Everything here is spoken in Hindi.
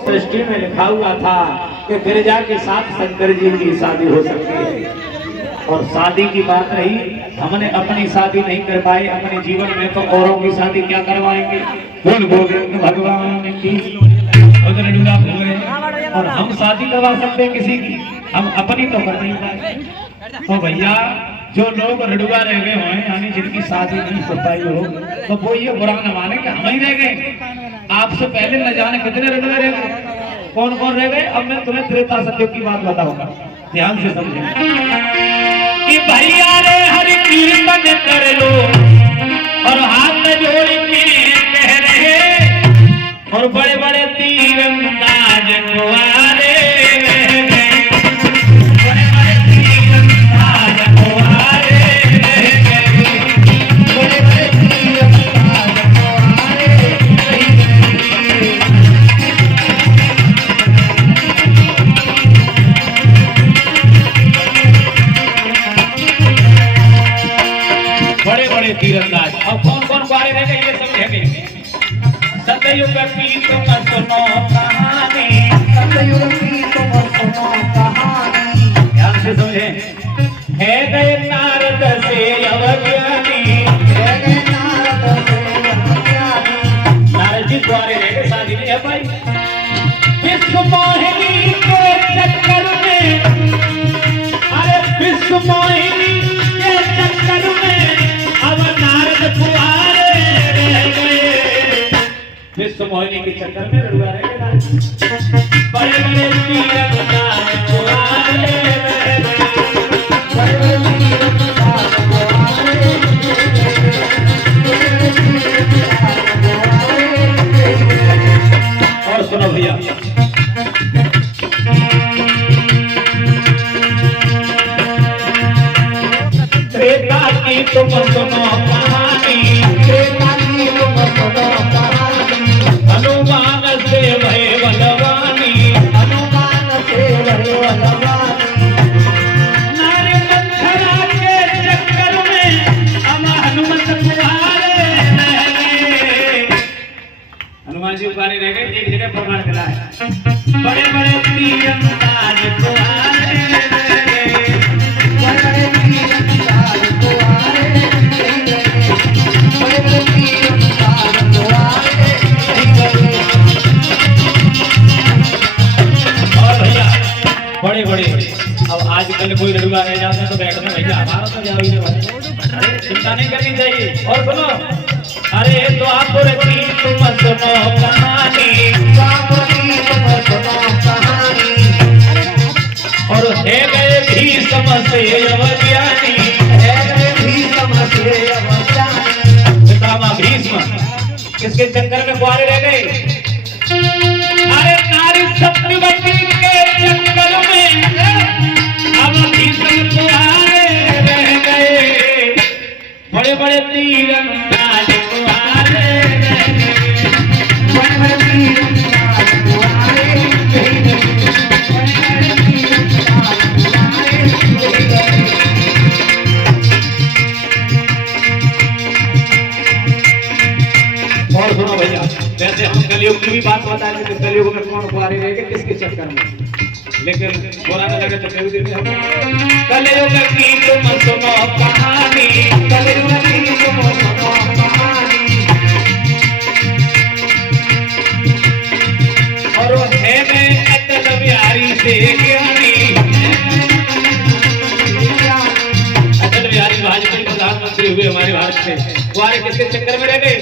सृष्टि में लिखा हुआ था कि गिरिजा के साथ शंकर जी की शादी हो सकती है, और शादी की बात रही, हमने अपनी शादी नहीं कर पाए अपने जीवन में, तो औरों की शादी क्या करवाएंगे। बोल गोविंद भगवान की। और हम शादी करवा सकते हैं किसी की, हम अपनी तो कर नहीं पाए। तो भैया जो लोग रडुआ रह गए हैं, यानी जिनकी शादी नहीं हो पाई हो, तो वो ये बुरा न माने कि हम ही रह गए। आपसे पहले न जाने कितने रडुए रह गए, कौन कौन रह गए। अब मैं तुम्हें त्रेता सतयुग की बात बताऊंगा, ध्यान से समझे कि भैया रे हरि कीर्तन कर लो और हाथ जोड़ के कह रहे, और बड़े बड़े तीरंदाज कुंवारे रह गए, बड़े बड़े तीरंदाज कुंवारे रह गए, बड़े बड़े तीरंदाज कुंवारे रह गए। बड़े बड़े तीरंदाज, और कौन कौन कुंवारे रह गए ये समझेंगे। सतयुग की तुम सुनो कहानी, सतयुग की तुम सुनो कहानी, ध्यान से समझे। है गए नारद से अवज्ञानी, है गए नारद से अवज्ञानी। नारद जी द्वारे रह गए, शादी नहीं है भाई। विश्व मोहिनी के चक्कर में, अरे विश्व मोहिनी के चक्कर में अब नारद कुंवारे रह गए, विश्व मोहिनी के चक्कर में रडुआ रह गए। बड़े बड़े तीरंदाज कुंवारे रह गए, बड़े बड़े तीरंदाज कुंवारे रह गए। और सुनो भैया, त्रेता की तुम सुनो कहानी, त्रेता की तुम सुनो कहानी, हनुमान से भय बलवानी, हनुमान से भय बलवानी। नारे मंथरा के चक्कर में हम हनुमत कुंवारे रह गए, हनुमान जी कुंवारे रह गए। एक जगह प्रमाण मिला है, बड़े बड़े तीरंदाज कुंवारे रह गए, बड़े बड़े तीरंदाज कुंवारे रह गए, बड़े बड़े तीरंदाज कुंवारे रह गए। और भैया बड़े बड़े, अब आजकल कोई रडुआ रह जाता है तो बैठ में भैया हमारा तो जाओ ही नहीं, अरे चिंता नहीं करनी चाहिए। और सुनो, अरे तो आप की तुम सुनो कहानी, तुम सुनो कहानी, और है गए भीष्म से अवज्ञानी, है गए भीष्म से अवज्ञानी। पितामह भीष्म किसके चक्कर में कुंवारे रह गए। अरे नारी सत्यवती के चक्कर में अब भीष्म कुंवारे रह गए, बड़े बड़े तीरंदाज कुंवारे रह गए, बड़े बड़े तीरंदाज कुंवारे रह गए, बड़े बड़े तीरंदाज कुंवारे रह गए। और सुनो भैया, वैसे हम कलयुग की भी बात बता दें, कलयुग में कौन कुंवारे रह गए किसके चक्कर में, लेकिन बुरा न लगे तो कलयुग की तुम सुनो कहानी, कलयुग की तुम सुनो कहानी। और है मैं अटल बिहारी से ज्ञानी, अटल बिहारी भाजपा प्रधानमंत्री हुए हमारे भारत से, कुंवारे किसके चक्कर में रह गए।